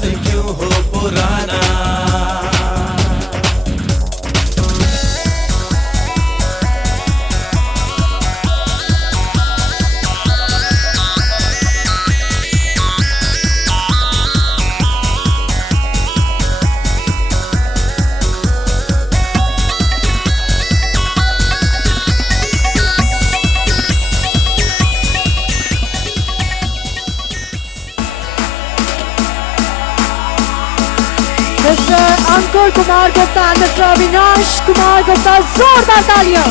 इतिहास क्यों हो पुराना। Mr. Ankur Kumar Gupta and Mr. Avinash Kumar Gupta, जोरदार तालियां।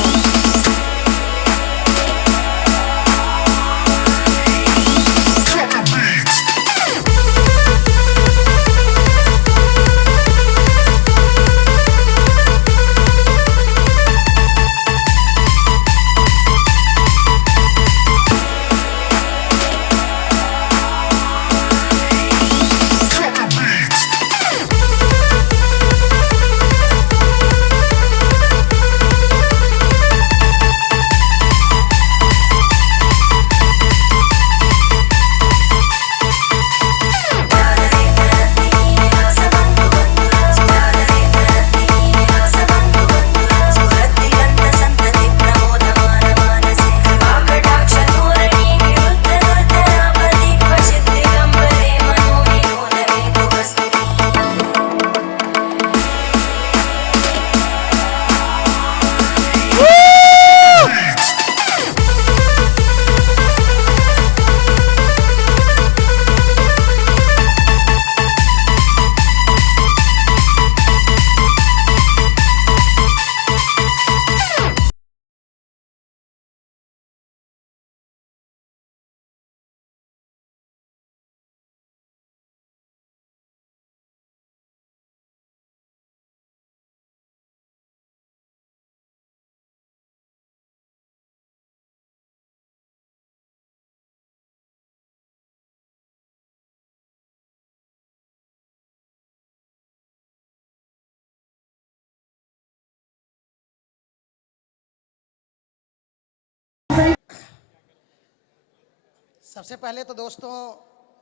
सबसे पहले तो दोस्तों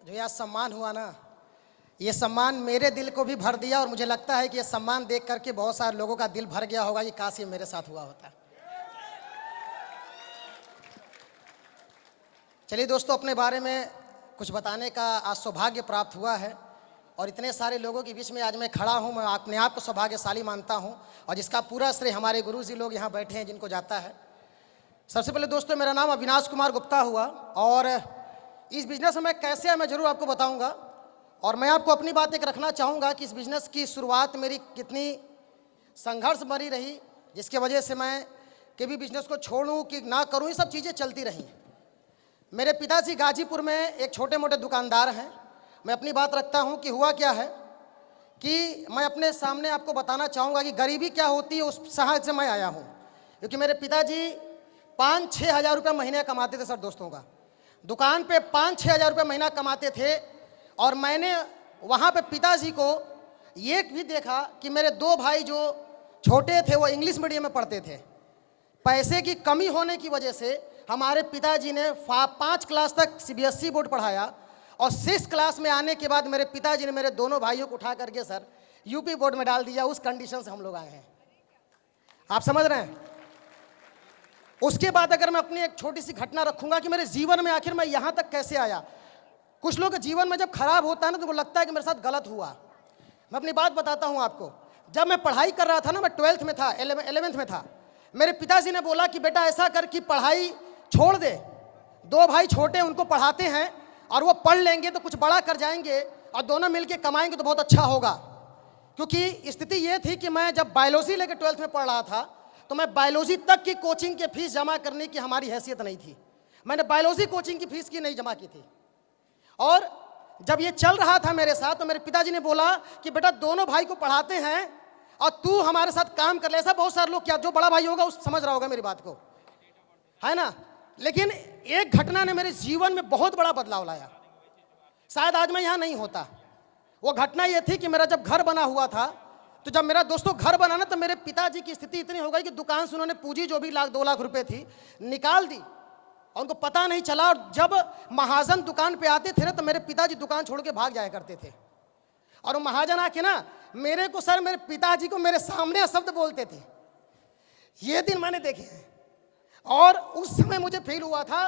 जो यह सम्मान हुआ ना, ये सम्मान मेरे दिल को भी भर दिया और मुझे लगता है कि ये सम्मान देख करके बहुत सारे लोगों का दिल भर गया होगा कि काश ये मेरे साथ हुआ होता। चलिए दोस्तों, अपने बारे में कुछ बताने का आज सौभाग्य प्राप्त हुआ है और इतने सारे लोगों के बीच में आज मैं खड़ा हूँ। मैं अपने आप को सौभाग्यशाली मानता हूँ और जिसका पूरा श्रेय हमारे गुरु जी लोग यहाँ बैठे हैं जिनको जाता है। सबसे पहले दोस्तों, मेरा नाम अविनाश कुमार गुप्ता हुआ और इस बिज़नेस में मैं कैसे है मैं ज़रूर आपको बताऊंगा। और मैं आपको अपनी बात एक रखना चाहूँगा कि इस बिज़नेस की शुरुआत मेरी कितनी संघर्ष भरी रही, जिसके वजह से मैं कभी बिज़नेस को छोड़ूं कि ना करूं, ये सब चीज़ें चलती रहीं। मेरे पिताजी गाजीपुर में एक छोटे मोटे दुकानदार हैं। मैं अपनी बात रखता हूं कि हुआ क्या है कि मैं अपने सामने आपको बताना चाहूँगा कि गरीबी क्या होती है, उस शहर से मैं आया हूँ। क्योंकि मेरे पिताजी 5-6 हज़ार रुपये महीने कमाते थे सर। दोस्तों का दुकान पे 5-6 हज़ार रुपये महीना कमाते थे और मैंने वहाँ पे पिताजी को ये भी देखा कि मेरे 2 भाई जो छोटे थे वो इंग्लिश मीडियम में पढ़ते थे। पैसे की कमी होने की वजह से हमारे पिताजी ने 5 क्लास तक CBSE बोर्ड पढ़ाया और 6 क्लास में आने के बाद मेरे पिताजी ने मेरे दोनों भाइयों को उठा करके सर यूपी बोर्ड में डाल दिया। उस कंडीशन से हम लोग आए हैं, आप समझ रहे हैं। उसके बाद अगर मैं अपनी एक छोटी सी घटना रखूंगा कि मेरे जीवन में आखिर मैं यहाँ तक कैसे आया। कुछ लोग के जीवन में जब खराब होता है ना तो वो लगता है कि मेरे साथ गलत हुआ। मैं अपनी बात बताता हूँ आपको। जब मैं पढ़ाई कर रहा था ना, मैं 12th में था, 11th में था, मेरे पिताजी ने बोला कि बेटा ऐसा कर कि पढ़ाई छोड़ दे, 2 भाई छोटे उनको पढ़ाते हैं और वो पढ़ लेंगे तो कुछ बड़ा कर जाएंगे और दोनों मिलके कमाएंगे तो बहुत अच्छा होगा। क्योंकि स्थिति ये थी कि मैं जब बायोलॉजी लेकर 12th में पढ़ रहा था तो मैं बायोलॉजी तक की कोचिंग के फीस जमा करने की हमारी हैसियत नहीं थी। मैंने बायोलॉजी कोचिंग की फीस की नहीं जमा की थी। और जब ये चल रहा था मेरे साथ तो मेरे पिताजी ने बोला कि बेटा दोनों भाई को पढ़ाते हैं और तू हमारे साथ काम कर ले। ऐसा बहुत सारे लोग, क्या जो बड़ा भाई होगा उस समझ रहा होगा मेरी बात को, है ना। लेकिन एक घटना ने मेरे जीवन में बहुत बड़ा बदलाव लाया। शायद आज मैं यहाँ नहीं होता। वो घटना ये थी कि मेरा जब घर बना हुआ था तो जब मेरा दोस्तों घर बना ना तो मेरे पिताजी की स्थिति इतनी हो गई कि दुकान से उन्होंने पूंजी जो भी 1-2 लाख रुपए थी निकाल दी और उनको पता नहीं चला। और जब महाजन दुकान पे आते थे ना तो मेरे पिताजी दुकान छोड़ के भाग जाया करते थे। और वो महाजन आके ना मेरे को सर, मेरे पिताजी को मेरे सामने शब्द बोलते थे। ये दिन मैंने देखे हैं। और उस समय मुझे फील हुआ था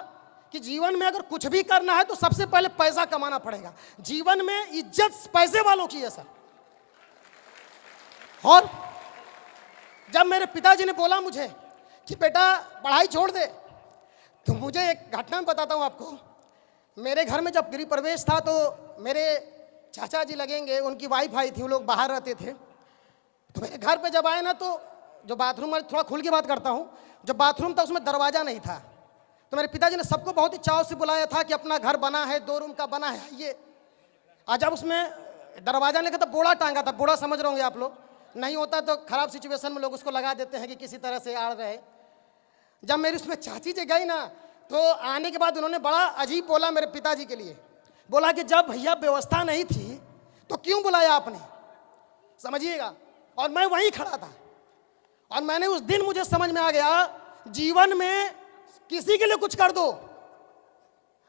कि जीवन में अगर कुछ भी करना है तो सबसे पहले पैसा कमाना पड़ेगा। जीवन में इज्जत पैसे वालों की है सर। और जब मेरे पिताजी ने बोला मुझे कि बेटा पढ़ाई छोड़ दे, तो मुझे एक घटना बताता हूँ आपको। मेरे घर में जब गृह प्रवेश था तो मेरे चाचा जी लगेंगे, उनकी वाइफ आई थी, वो लोग बाहर रहते थे। तो मेरे घर पे जब आए ना, तो जो बाथरूम में, थोड़ा खुल के बात करता हूँ, जो बाथरूम था उसमें दरवाज़ा नहीं था। तो मेरे पिताजी ने सबको बहुत ही चाव से बुलाया था कि अपना घर बना है, 2 रूम का बना है, आइए। आज जब उसमें दरवाज़ा नहीं था तो बोड़ा टांगा था। बोड़ा समझ रहे होंगे आप लोग, नहीं होता तो खराब सिचुएशन में लोग उसको लगा देते हैं कि किसी तरह से आड़ रहे। जब मेरी उसमें चाची जी गई ना, तो आने के बाद उन्होंने बड़ा अजीब बोला मेरे पिताजी के लिए। बोला कि जब भैया व्यवस्था नहीं थी तो क्यों बुलाया आपने, समझिएगा। और मैं वहीं खड़ा था। और मैंने उस दिन, मुझे समझ में आ गया, जीवन में किसी के लिए कुछ कर दो,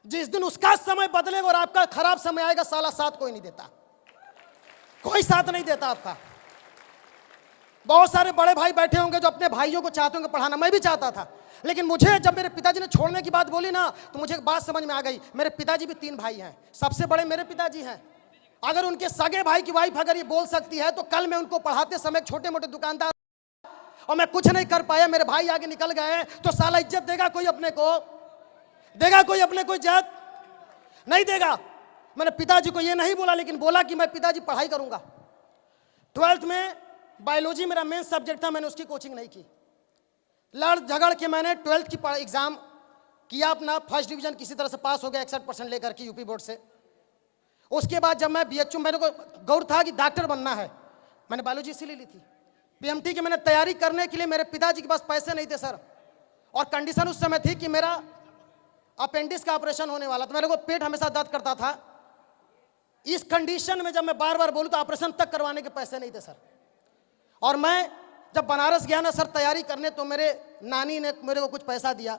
जिस दिन उसका समय बदलेगा और आपका खराब समय आएगा, साला साथ कोई नहीं देता, कोई साथ नहीं देता आपका। बहुत सारे बड़े भाई बैठे होंगे जो अपने भाइयों को चाहते होंगे पढ़ाना, मैं भी चाहता था। लेकिन मुझे जब मेरे पिताजी ने छोड़ने की बात बोली ना, तो मुझे एक बात समझ में आ गई। मेरे पिताजी भी 3 भाई हैं, सबसे बड़े मेरे पिताजी हैं। अगर उनके सगे भाई की वाइफ अगर ये बोल सकती है, तो कल मैं उनको पढ़ाते समय छोटे मोटे दुकानदार और मैं कुछ नहीं कर पाया, मेरे भाई आगे निकल गए, तो साला इज्जत देगा कोई अपने को? देगा कोई अपने को इज्जत? नहीं देगा। मैंने पिताजी को ये नहीं बोला, लेकिन बोला कि मैं पिताजी पढ़ाई करूंगा। 12th में बायोलॉजी मेरा मेन सब्जेक्ट था, मैंने उसकी कोचिंग नहीं की। लड़ झगड़ के मैंने 12th की एग्जाम किया, अपना फर्स्ट डिवीजन किसी तरह से पास हो गया 61% लेकर के यूपी बोर्ड से। उसके बाद जब मैं BHU, मेरे को गौर था कि डॉक्टर बनना है, मैंने बायोलॉजी इसीलिए ली थी। PMT की मैंने तैयारी करने के लिए मेरे पिताजी के पास पैसे नहीं थे सर, और कंडीशन उस समय थी कि मेरा अपेंडिक्स का ऑपरेशन होने वाला था, मेरे को पेट हमेशा दर्द करता था। इस कंडीशन में जब मैं बार बार बोलूँ तो ऑपरेशन तक करवाने के पैसे नहीं थे सर। और मैं जब बनारस गया ना सर तैयारी करने, तो मेरे नानी ने मेरे को कुछ पैसा दिया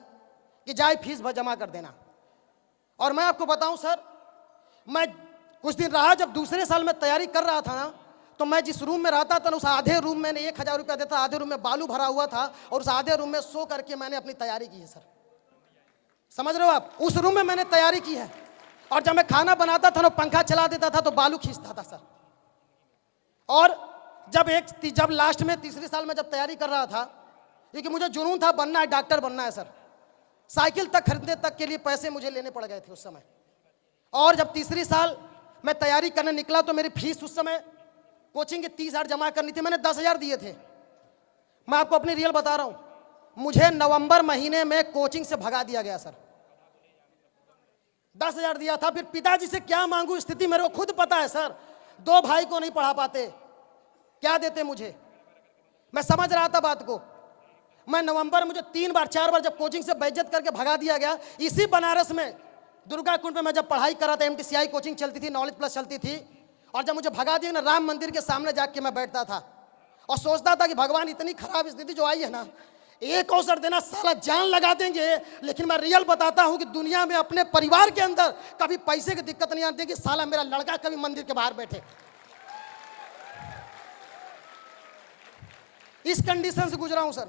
कि जाए फीस जमा कर देना। और मैं आपको बताऊं सर, मैं कुछ दिन रहा, जब दूसरे साल में तैयारी कर रहा था ना, तो मैं जिस रूम में रहता था ना, उस आधे रूम में 1000 रुपया देता, आधे रूम में बालू भरा हुआ था, और उस आधे रूम में सो करके मैंने अपनी तैयारी की है सर। समझ रहे हो आप? उस रूम में मैंने तैयारी की है। और जब मैं खाना बनाता था ना, पंखा चला देता था तो बालू खींचता था सर। और जब लास्ट में तीसरे साल में जब तैयारी कर रहा था, क्योंकि मुझे जुनून था बनना है, डॉक्टर बनना है सर, साइकिल तक खरीदने तक के लिए पैसे मुझे लेने पड़ गए थे उस समय। और जब तीसरी साल मैं तैयारी करने निकला, तो मेरी फीस उस समय कोचिंग के 30,000 जमा करनी थी, मैंने 10,000 दिए थे। मैं आपको अपनी रियल बता रहा हूं, मुझे नवंबर महीने में कोचिंग से भगा दिया गया सर। 10,000 दिया था, फिर पिताजी से क्या मांगू, स्थिति मेरे को खुद पता है सर। 2 भाई को नहीं पढ़ा पाते, क्या देते मुझे? मैं समझ रहा था बात को। मैं नवंबर, मुझे 3 बार 4 बार जब कोचिंग से बेइज्जत करके भगा दिया गया। इसी बनारस में दुर्गा कुंड में मैं जब पढ़ाई कर रहा था, MTCI कोचिंग चलती थी, नॉलेज प्लस चलती थी, और जब मुझे भगा दिया ना, राम मंदिर के सामने जाके मैं बैठता था और सोचता था कि भगवान इतनी खराब स्थिति जो आई है ना, एक अवसर देना, साला जान लगा देंगे। लेकिन मैं रियल बताता हूं कि दुनिया में अपने परिवार के अंदर कभी पैसे की दिक्कत नहीं आती कि साला मेरा लड़का कभी मंदिर के बाहर बैठे। इस कंडीशन से गुजरा हूं सर।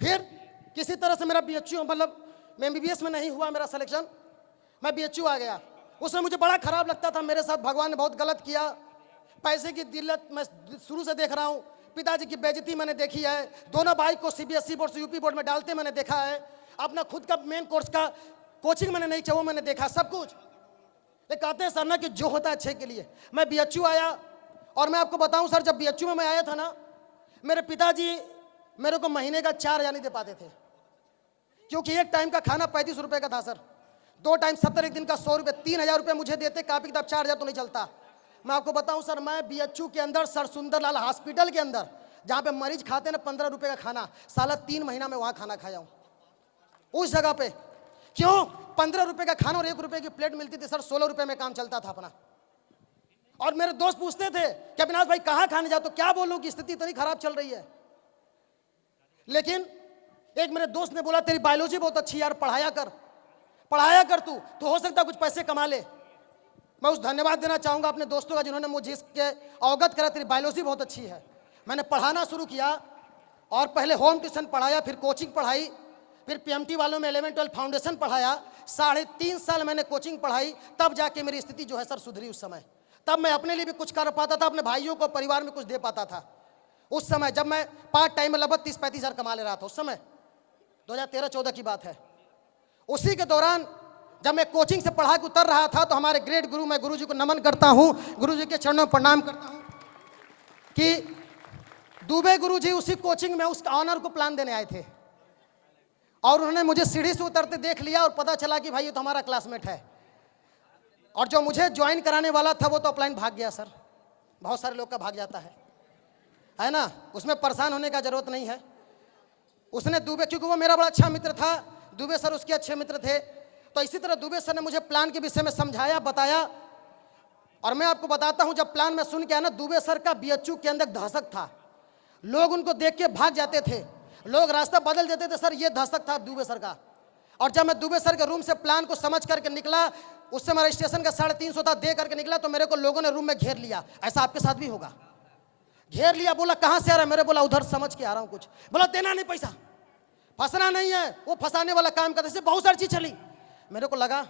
फिर किसी तरह से मेरा BHU, मतलब मैं MBBS में नहीं हुआ मेरा सिलेक्शन, मैं BHU आ गया। उसमें मुझे बड़ा खराब लगता था, मेरे साथ भगवान ने बहुत गलत किया। पैसे की दिल्लत मैं शुरू से देख रहा हूँ, पिताजी की बेइज्जती मैंने देखी है, दोनों भाई को CBSE बोर्ड से UP बोर्ड में डालते मैंने देखा है, अपना खुद का मेन कोर्स का कोचिंग मैंने नहीं चाहिए, वो मैंने देखा सब कुछ। ये कहते हैं सर ना कि जो होता है अच्छे के लिए। मैं BHU आया, और मैं आपको बताऊं सर, जब BHU में मैं आया था ना, मेरे पिताजी मेरे को महीने का 4,000 नहीं दे पाते थे, क्योंकि एक टाइम का खाना 35 रुपए का था सर, 2 टाइम 70, एक दिन का 100 रुपये, 3,000 रुपये मुझे देते, कापी किताब 4,000 तो नहीं चलता। मैं आपको बताऊं सर, मैं BHU के अंदर सर सुंदरलाल हॉस्पिटल के अंदर, जहाँ पे मरीज खाते हैं ना 15 रुपये का खाना, साला 3 महीना में वहाँ खाना खाया हूँ उस जगह पे। क्यों? 15 रुपये का खाना और 1 रुपये की प्लेट मिलती थी सर, 16 रुपये में काम चलता था अपना। और मेरे दोस्त पूछते थे कि अविनाश भाई कहाँ खाने जाओ, तो क्या बोलूँ कि स्थिति इतनी खराब चल रही है। लेकिन एक मेरे दोस्त ने बोला, तेरी बायोलॉजी बहुत अच्छी यार, पढ़ाया कर तू, तो हो सकता है कुछ पैसे कमा ले। मैं उस धन्यवाद देना चाहूँगा अपने दोस्तों का जिन्होंने मुझे इसके अवगत करा, तेरी बायोलॉजी बहुत अच्छी है। मैंने पढ़ाना शुरू किया और पहले होम ट्यूशन पढ़ाया, फिर कोचिंग पढ़ाई, फिर पीएमटी वालों में 11-12 फाउंडेशन पढ़ाया। 3.5 साल मैंने कोचिंग पढ़ाई, तब जाके मेरी स्थिति जो है सर सुधरी। उस समय तब मैं अपने लिए भी कुछ कर पाता था, अपने भाइयों को, परिवार में कुछ दे पाता था। उस समय जब मैं पार्ट टाइम में लगभग 30-35 हज़ार कमा ले रहा था, उस समय 2013-14 की बात है। उसी के दौरान जब मैं कोचिंग से पढ़ा के उतर रहा था तो हमारे ग्रेट गुरु, मैं गुरु जी को नमन करता हूँ, गुरु जी के चरणों में प्रणाम करता हूँ कि दुबे गुरु जी उसी कोचिंग में उस ऑनर को प्लान देने आए थे और उन्होंने मुझे सीढ़ी से उतरते देख लिया और पता चला कि भाई ये तो हमारा क्लासमेट है। और जो मुझे ज्वाइन कराने वाला था वो तो ऑफलाइन भाग गया सर। बहुत सारे लोग का भाग जाता है ना, उसमें परेशान होने का जरूरत नहीं है। उसने दुबे, क्योंकि वो मेरा बड़ा अच्छा मित्र था, दुबे सर उसके अच्छे मित्र थे, तो इसी तरह दुबे सर ने मुझे प्लान के विषय में समझाया, बताया। और मैं आपको बताता हूं, जब प्लान में सुन के आया ना, दुबे सर का बीएचयू के अंदर दहशत था। लोग उनको देख के भाग जाते थे, लोग रास्ता बदल देते थे, सर ये दहशत था दुबे सर का। और जब मैं दुबे सर के रूम से प्लान को समझ करके निकला, उस समय रजिस्ट्रेशन का 350 था, दे करके निकला तो मेरे को लोगों ने रूम में घेर लिया। ऐसा आपके साथ भी होगा? घेर लिया, बोला कहाँ से आ रहा है? मेरे बोला उधर समझ के आ रहा हूँ कुछ। बोला देना नहीं पैसा, फंसना नहीं है। वो फंसाने वाला काम करते से बहुत सारी चीज चली। मेरे को लगा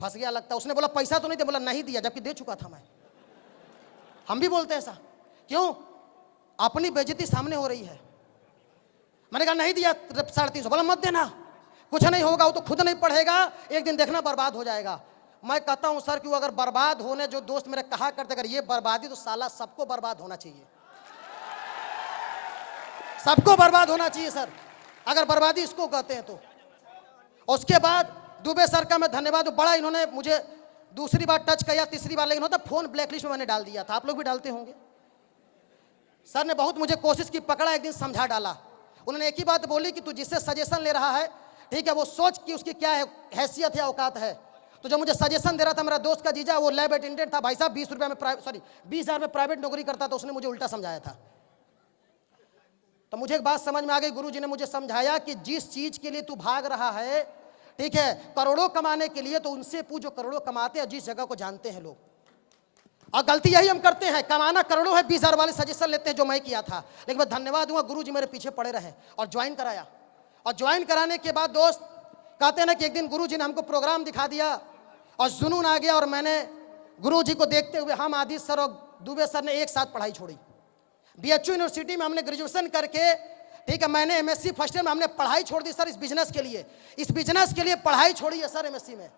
फंस गया लगता। उसने बोला पैसा तो नहीं दे, बोला नहीं दिया, जबकि दे चुका था मैं। हम भी बोलते हैं ऐसा, क्यों? अपनी बेइज्जती सामने हो रही है। मैंने कहा नहीं दिया 350, बोला मत देना, कुछ नहीं होगा, वो तो खुद नहीं पढ़ेगा, एक दिन देखना बर्बाद हो जाएगा। मैं कहता हूं सर कि वो अगर बर्बाद होने, जो दोस्त मेरे कहा करते अगर ये बर्बादी, तो साला सबको बर्बाद होना चाहिए, सबको बर्बाद होना चाहिए सर, अगर बर्बादी इसको कहते हैं तो। उसके बाद दुबे सर का मैं धन्यवाद, बड़ा इन्होंने मुझे दूसरी बार टच किया, तीसरी बार, लेकिन होता फोन ब्लैकलिस्ट में मैंने डाल दिया था, आप लोग भी डालते होंगे। सर ने बहुत मुझे कोशिश की, पकड़ा, एक दिन समझा डाला। उन्होंने एक ही बात बोली कि तू जिससे सजेशन ले रहा है, ठीक है, वो सोच कि उसकी क्या है, हैसियत है, औकात है। तो जो मुझे सजेशन दे रहा था मेरा दोस्त का जीजा, वो लैब अटेंडेंट था भाई साहब, 20 हज़ार में प्राइवेट नौकरी करता था, उसने मुझे उल्टा समझाया था। तो मुझे एक बात समझ में आ गई, गुरुजी ने मुझे समझाया कि जिस चीज के लिए तू भाग रहा है, ठीक है, करोड़ों कमाने के लिए, तो उनसे पूछ जो करोड़ों कमाते हैं, जिस जगह को जानते हैं लोग। और गलती यही हम करते हैं, कमाना करोड़ों है, 20 हज़ार वाले सजेशन लेते हैं, जो मैं किया था। लेकिन मैं धन्यवाद दूंगा, गुरुजी मेरे पीछे पड़े रहे और ज्वाइन कराया। और ज्वाइन कराने के बाद दोस्त कहते हैं ना कि एक दिन गुरुजी ने हमको प्रोग्राम दिखा दिया और जुनून आ गया, और मैंने गुरुजी को देखते हुए, हम आदित्य सर और दुबे सर ने एक साथ पढ़ाई छोड़ी। बीएचयू यूनिवर्सिटी में हमने ग्रेजुएशन करके, ठीक है, मैंने एमएससी फर्स्ट ईयर में हमने पढ़ाई छोड़ दी सर, इस बिजनेस के लिए, इस बिजनेस के लिए पढ़ाई छोड़ी है सर। एमएससी में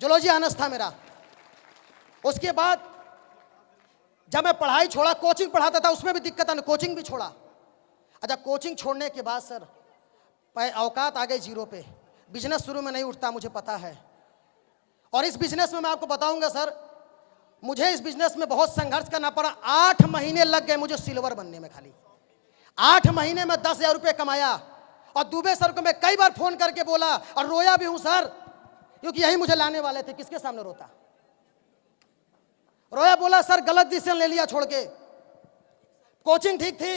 जूलॉजी ऑनर्स था मेरा। उसके बाद जब मैं पढ़ाई छोड़ा, कोचिंग पढ़ाता था, उसमें भी दिक्कत है, कोचिंग भी छोड़ा। अच्छा, कोचिंग छोड़ने के बाद सर औकात आ गई जीरो पे, बिजनेस शुरू में नहीं उठता, मुझे पता है। और इस बिजनेस में मैं आपको बताऊंगा सर, मुझे इस बिजनेस में बहुत संघर्ष करना पड़ा। 8 महीने लग गए मुझे सिल्वर बनने में, खाली 8 महीने में 10,000 रुपये कमाया। और दुबे सर को मैं कई बार फोन करके बोला और रोया भी हूं सर, क्योंकि यही मुझे लाने वाले थे। किसके सामने रोता? रोया, बोला सर गलत डिसीजन ले लिया छोड़ के, कोचिंग ठीक थी,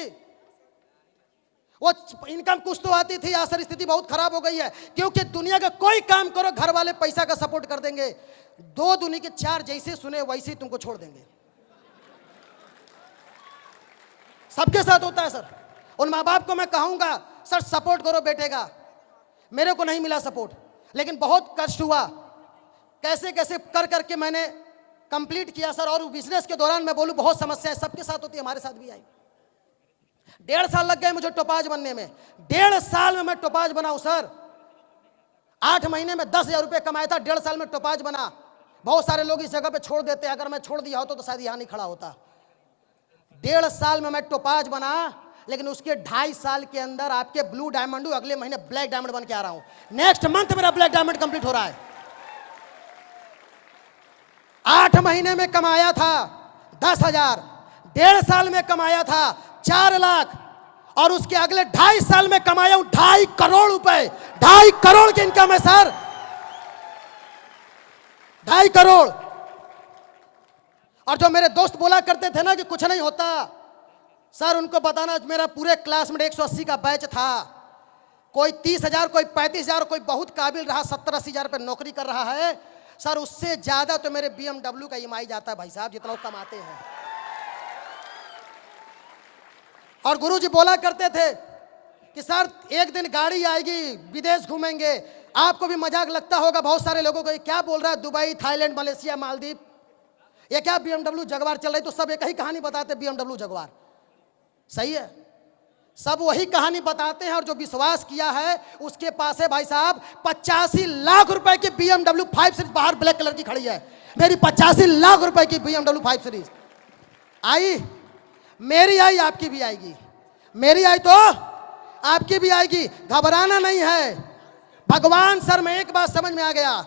वो इनकम कुछ तो आती थी, सर स्थिति बहुत खराब हो गई है। क्योंकि दुनिया का कोई काम करो, घर वाले पैसा का सपोर्ट कर देंगे, 2 दूनी के 4, जैसे सुने वैसे ही तुमको छोड़ देंगे। सबके साथ होता है सर। उन माँ बाप को मैं कहूंगा सर सपोर्ट करो बेटे का, मेरे को नहीं मिला सपोर्ट, लेकिन बहुत कष्ट हुआ, कैसे कैसे कर करके मैंने कंप्लीट किया सर। और बिजनेस के दौरान मैं बोलूं बहुत समस्याएं सबके साथ होती है, हमारे साथ भी आई। 1.5 साल लग गए मुझे टोपाज बनने में। 1.5 साल में मैं टोपाज बना हूं सर। 8 महीने में 10,000 रुपये कमाया था, 1.5 साल में टोपाज बना। बहुत सारे लोग इस जगह पे छोड़ देते हैं, अगर मैं छोड़ दिया होता तो शायद यहां नहीं खड़ा होता। 1.5 साल में मैं टोपाज बना, लेकिन उसके 2.5 साल के अंदर आपके ब्लू डायमंड, अगले महीने ब्लैक डायमंड बन के आ रहा हूं। नेक्स्ट मंथ मेरा ब्लैक डायमंड कंप्लीट हो रहा है। 8 महीने में कमाया था 10,000, 1.5 साल में कमाया था 4 लाख, और उसके अगले 2.5 साल में कमाया हूं 2.5 करोड़ रुपए। 2.5 करोड़ की इनकम है सर, 2.5 करोड़। और जो मेरे दोस्त बोला करते थे ना कि कुछ नहीं होता, सर उनको बताना, मेरा पूरे क्लास में 180 का बैच था। कोई 30,000, कोई 35,000, कोई बहुत काबिल रहा 70-80 हज़ार पे नौकरी कर रहा है। सर उससे ज्यादा तो मेरे BMW का EMI जाता है भाई साहब, जितना वो कमाते हैं। और गुरुजी बोला करते थे कि सर एक दिन गाड़ी आएगी, विदेश घूमेंगे। आपको भी मजाक लगता होगा बहुत सारे लोगों को, ये क्या बोल रहा है, दुबई, थाईलैंड, मलेशिया, मालदीव, ये क्या BMW जगुआर चल रही। तो सब एक ही कहानी बताते, BMW जगुआर। सही है, सब वही कहानी बताते हैं। और जो विश्वास किया है उसके पास है भाई साहब 85 लाख रुपए की BMW 5 सीरीज बाहर ब्लैक कलर की खड़ी है। मेरी 85 लाख रुपए की BMW 5 सीरीज आई, मेरी आई, आपकी भी आएगी। मेरी आई तो आपकी भी आएगी, घबराना नहीं है। भगवान सर में एक बात समझ में आ गया,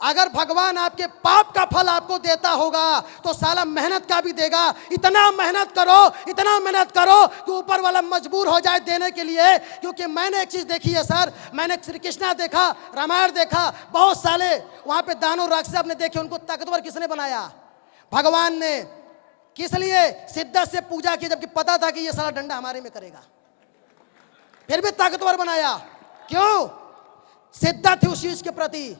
अगर भगवान आपके पाप का फल आपको देता होगा तो साला मेहनत का भी देगा। इतना मेहनत करो, इतना मेहनत करो कि ऊपर वाला मजबूर हो जाए देने के लिए। क्योंकि मैंने एक चीज देखी है सर, मैंने श्री कृष्णा देखा, रामायण देखा, बहुत साले वहां पे दानव राक्षस आपने देखे, उनको ताकतवर किसने बनाया? भगवान ने। किस लिए? शिद्दत से पूजा की, जबकि पता था कि ये साला डंडा हमारे में करेगा, फिर भी ताकतवर बनाया। क्यों? शिद्दत थी उस चीज के प्रति।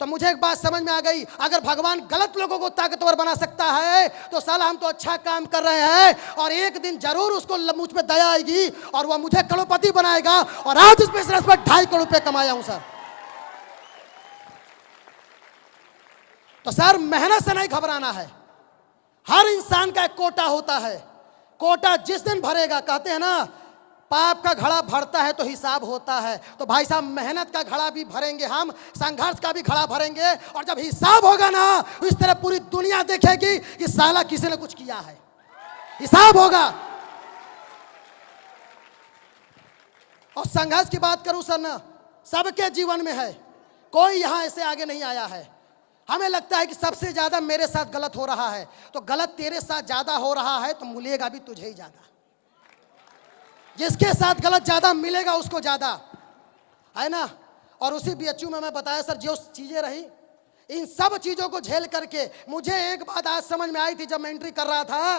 तो मुझे एक बात समझ में आ गई, अगर भगवान गलत लोगों को ताकतवर बना सकता है तो साला हम तो अच्छा काम कर रहे हैं। और एक दिन जरूर उसको मुझ पे दया आएगी और वह मुझे करोड़पति बनाएगा। और आज इस बिजनेस में 2.5 करोड़ रुपए कमाया हूं सर। तो सर मेहनत से नहीं घबराना है। हर इंसान का एक कोटा होता है, कोटा जिस दिन भरेगा, कहते हैं ना पाप का घड़ा भरता है तो हिसाब होता है। तो भाई साहब मेहनत का घड़ा भी भरेंगे हम, संघर्ष का भी घड़ा भरेंगे। और जब हिसाब होगा ना, इस तरह पूरी दुनिया देखेगी कि साला किसी ने कुछ किया है। हिसाब होगा। और संघर्ष की बात करूं सर ना, सबके जीवन में है, कोई यहां ऐसे आगे नहीं आया है। हमें लगता है कि सबसे ज्यादा मेरे साथ गलत हो रहा है, तो गलत तेरे साथ ज्यादा हो रहा है तो मिलेगा भी तुझे ही ज्यादा। जिसके साथ गलत ज्यादा मिलेगा उसको ज्यादा, है ना। और उसी BHU में मैं बताया सर, जो चीजें रही, इन सब चीजों को झेल करके मुझे एक बात आज समझ में आई थी जब मैं एंट्री कर रहा था,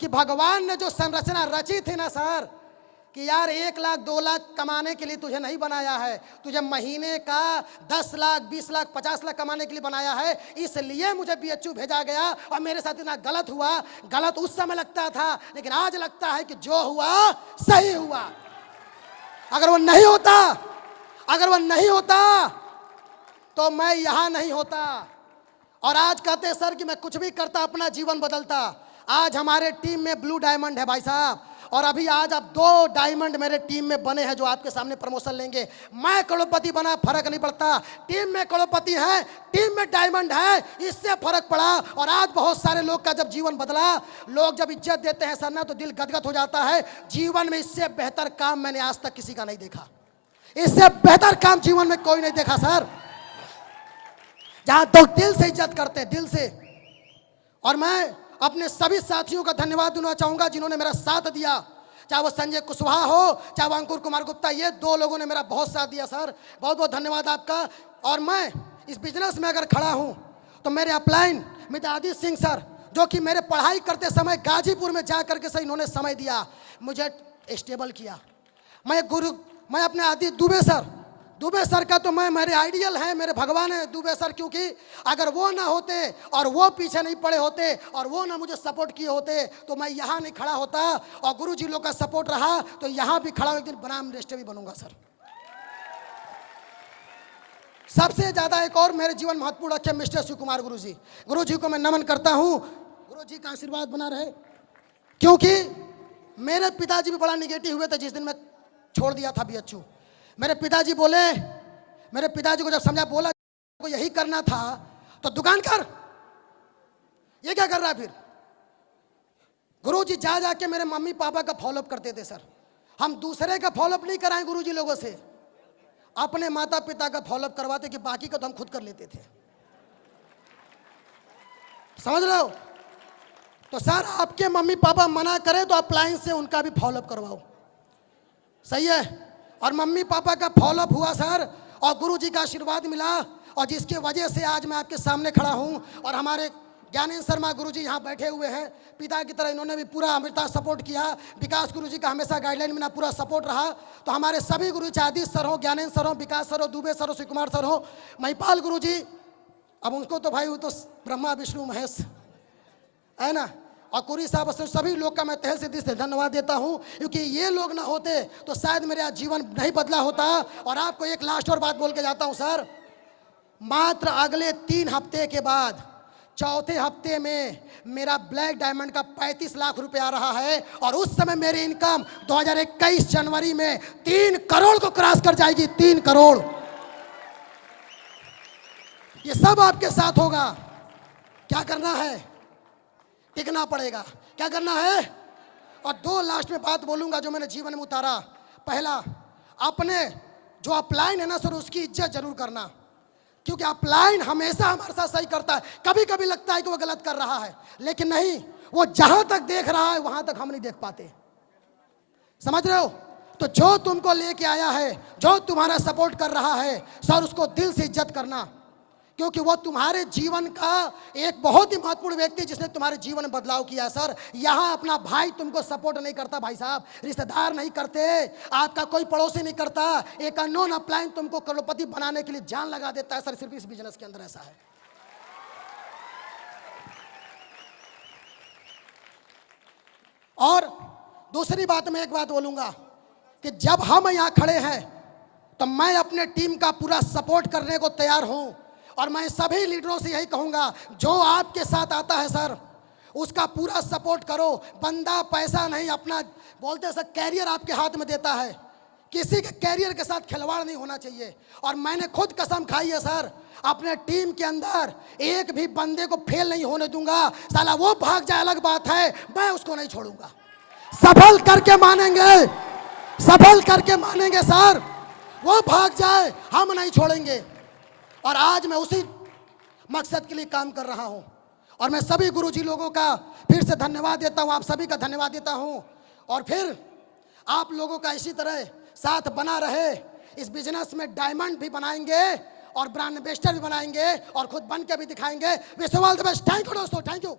कि भगवान ने जो संरचना रची थी ना सर, कि यार 1 लाख 2 लाख कमाने के लिए तुझे नहीं बनाया है, तुझे महीने का 10 लाख 20 लाख 50 लाख कमाने के लिए बनाया है। इसलिए मुझे BHU भेजा गया और मेरे साथ इतना गलत हुआ। गलत उस समय लगता था, लेकिन आज लगता है कि जो हुआ सही हुआ। अगर वो नहीं होता, अगर वो नहीं होता तो मैं यहां नहीं होता। और आज कहते हैं सर कि मैं कुछ भी करता अपना जीवन बदलता। आज हमारे टीम में ब्लू डायमंड है भाई साहब, और अभी आज अब 2 डायमंड मेरे टीम में बने हैं जो आपके सामने प्रमोशन लेंगे। मैं करोड़पति बना, फर्क नहीं पड़ता। टीम में करोड़पति है, टीम में डायमंड है, इससे फर्क पड़ा। और आज बहुत सारे लोग का जब जीवन बदला, लोग जब इज्जत देते हैं सर ना, तो दिल गदगद हो जाता है। जीवन में इससे बेहतर काम मैंने आज तक किसी का नहीं देखा। इससे बेहतर काम जीवन में कोई नहीं देखा सर, जहां तो दिल से इज्जत करते हैं, दिल से। और मैं अपने सभी साथियों का धन्यवाद देना चाहूंगा जिन्होंने मेरा साथ दिया, चाहे वो संजय कुशवाहा हो, चाहे वो अंकुर कुमार गुप्ता, ये 2 लोगों ने मेरा बहुत साथ दिया सर। बहुत बहुत धन्यवाद आपका। और मैं इस बिजनेस में अगर खड़ा हूं तो मेरे upline mister Aditya Singh sir, जो कि मेरे पढ़ाई करते समय गाजीपुर में जा करके सर इन्होंने समय दिया, मुझे स्टेबल किया। मैं अपने आदित्य दुबे सर का तो मैं, मेरे आइडियल हैं, मेरे भगवान है दुबे सर। क्योंकि अगर वो ना होते और वो पीछे नहीं पड़े होते और वो ना मुझे सपोर्ट किए होते तो मैं यहाँ नहीं खड़ा होता। और गुरुजी लोग का सपोर्ट रहा तो यहाँ भी खड़ा, एक दिन बनाम रेस्टे भी बनूंगा सर। सबसे ज्यादा एक और मेरे जीवन महत्वपूर्ण रखे मिस्टर शिव कुमार गुरुजी। गुरुजी को मैं नमन करता हूँ, गुरुजी का आशीर्वाद बना रहे। क्योंकि मेरे पिताजी भी बड़ा निगेटिव हुए थे जिस दिन मैं छोड़ दिया था BHU। मेरे पिताजी बोले, मेरे पिताजी को जब समझा, बोला को यही करना था तो दुकान कर, ये क्या कर रहा है फिर। गुरुजी जा जाके मेरे मम्मी पापा का फॉलोअप करते थे सर। हम दूसरे का फॉलोअप नहीं कराएं गुरुजी लोगों से, अपने माता पिता का फॉलोअप करवाते कि बाकी का तो हम खुद कर लेते थे। समझ रहे हो। तो सर आपके मम्मी पापा मना करें तो अपलाइन से उनका भी फॉलोअप करवाओ, सही है। और मम्मी पापा का फॉलोअप हुआ सर, और गुरुजी का आशीर्वाद मिला, और जिसके वजह से आज मैं आपके सामने खड़ा हूं। और हमारे ज्ञानेंद्र शर्मा गुरुजी यहाँ बैठे हुए हैं, पिता की तरह इन्होंने भी पूरा अमृता सपोर्ट किया। विकास गुरुजी का हमेशा गाइडलाइन में ना पूरा सपोर्ट रहा। तो हमारे सभी गुरु, चाहे आदित्य सर हो, ज्ञानेंद्र सर हो, विकास सर हो, दुबे सर हो, शिव कुमार सर हो, महिपाल गुरुजी, अब उनको तो भाई वो तो ब्रह्मा विष्णु महेश है ना। और कुरी साहब सभी लोग का मैं तहे से दिल से धन्यवाद देता हूं, क्योंकि ये लोग ना होते तो शायद मेरा जीवन नहीं बदला होता। और आपको एक लास्ट और बात बोल के जाता हूं सर, मात्र अगले 3 हफ्ते के बाद चौथे हफ्ते में मेरा ब्लैक डायमंड का 35 लाख रुपए आ रहा है, और उस समय मेरी इनकम 2021 जनवरी में 3 करोड़ को क्रॉस कर जाएगी। 3 करोड़, ये सब आपके साथ होगा। क्या करना है? टिकना पड़ेगा। क्या करना है? और 2 लास्ट में बात बोलूंगा जो मैंने जीवन में उतारा। पहला, अपने जो अपलाइन है ना सर, उसकी इज्जत जरूर करना, क्योंकि अपलाइन हमेशा हमारे साथ सही करता है। कभी कभी लगता है कि वो गलत कर रहा है, लेकिन नहीं, वो जहां तक देख रहा है वहां तक हम नहीं देख पाते। समझ रहे हो? तो जो तुमको लेके आया है, जो तुम्हारा सपोर्ट कर रहा है सर, उसको दिल से इज्जत करना, क्योंकि वो तुम्हारे जीवन का एक बहुत ही महत्वपूर्ण व्यक्ति, जिसने तुम्हारे जीवन में बदलाव किया। सर, यहाँ अपना भाई तुमको सपोर्ट नहीं करता, भाई साहब, रिश्तेदार नहीं करते, आपका कोई पड़ोसी नहीं करता, एक अननोन अपलाइन तुमको करोड़पति बनाने के लिए जान लगा देता है। सर, सिर्फ इस बिजनेस के अंदर ऐसा है। और दूसरी बात, मैं एक बात बोलूंगा कि जब हम यहाँ खड़े हैं तो मैं अपने टीम का पूरा सपोर्ट करने को तैयार हूं। और मैं सभी लीडरों से यही कहूंगा, जो आपके साथ आता है सर, उसका पूरा सपोर्ट करो। बंदा पैसा नहीं, अपना बोलते सर कैरियर आपके हाथ में देता है, किसी के कैरियर के साथ खिलवाड़ नहीं होना चाहिए। और मैंने खुद कसम खाई है सर, अपने टीम के अंदर एक भी बंदे को फेल नहीं होने दूंगा। साला वो भाग जाए अलग बात है, मैं उसको नहीं छोड़ूंगा। सफल करके मानेंगे, सफल करके मानेंगे सर, वो भाग जाए हम नहीं छोड़ेंगे। और आज मैं उसी मकसद के लिए काम कर रहा हूं। और मैं सभी गुरुजी लोगों का फिर से धन्यवाद देता हूं, आप सभी का धन्यवाद देता हूं। और फिर आप लोगों का इसी तरह साथ बना रहे। इस बिजनेस में डायमंड भी बनाएंगे और ब्रांड एम्बेसडर भी बनाएंगे और खुद बन के भी दिखाएंगे। Wish you all the best. Thank you दोस्तों, थैंक यू।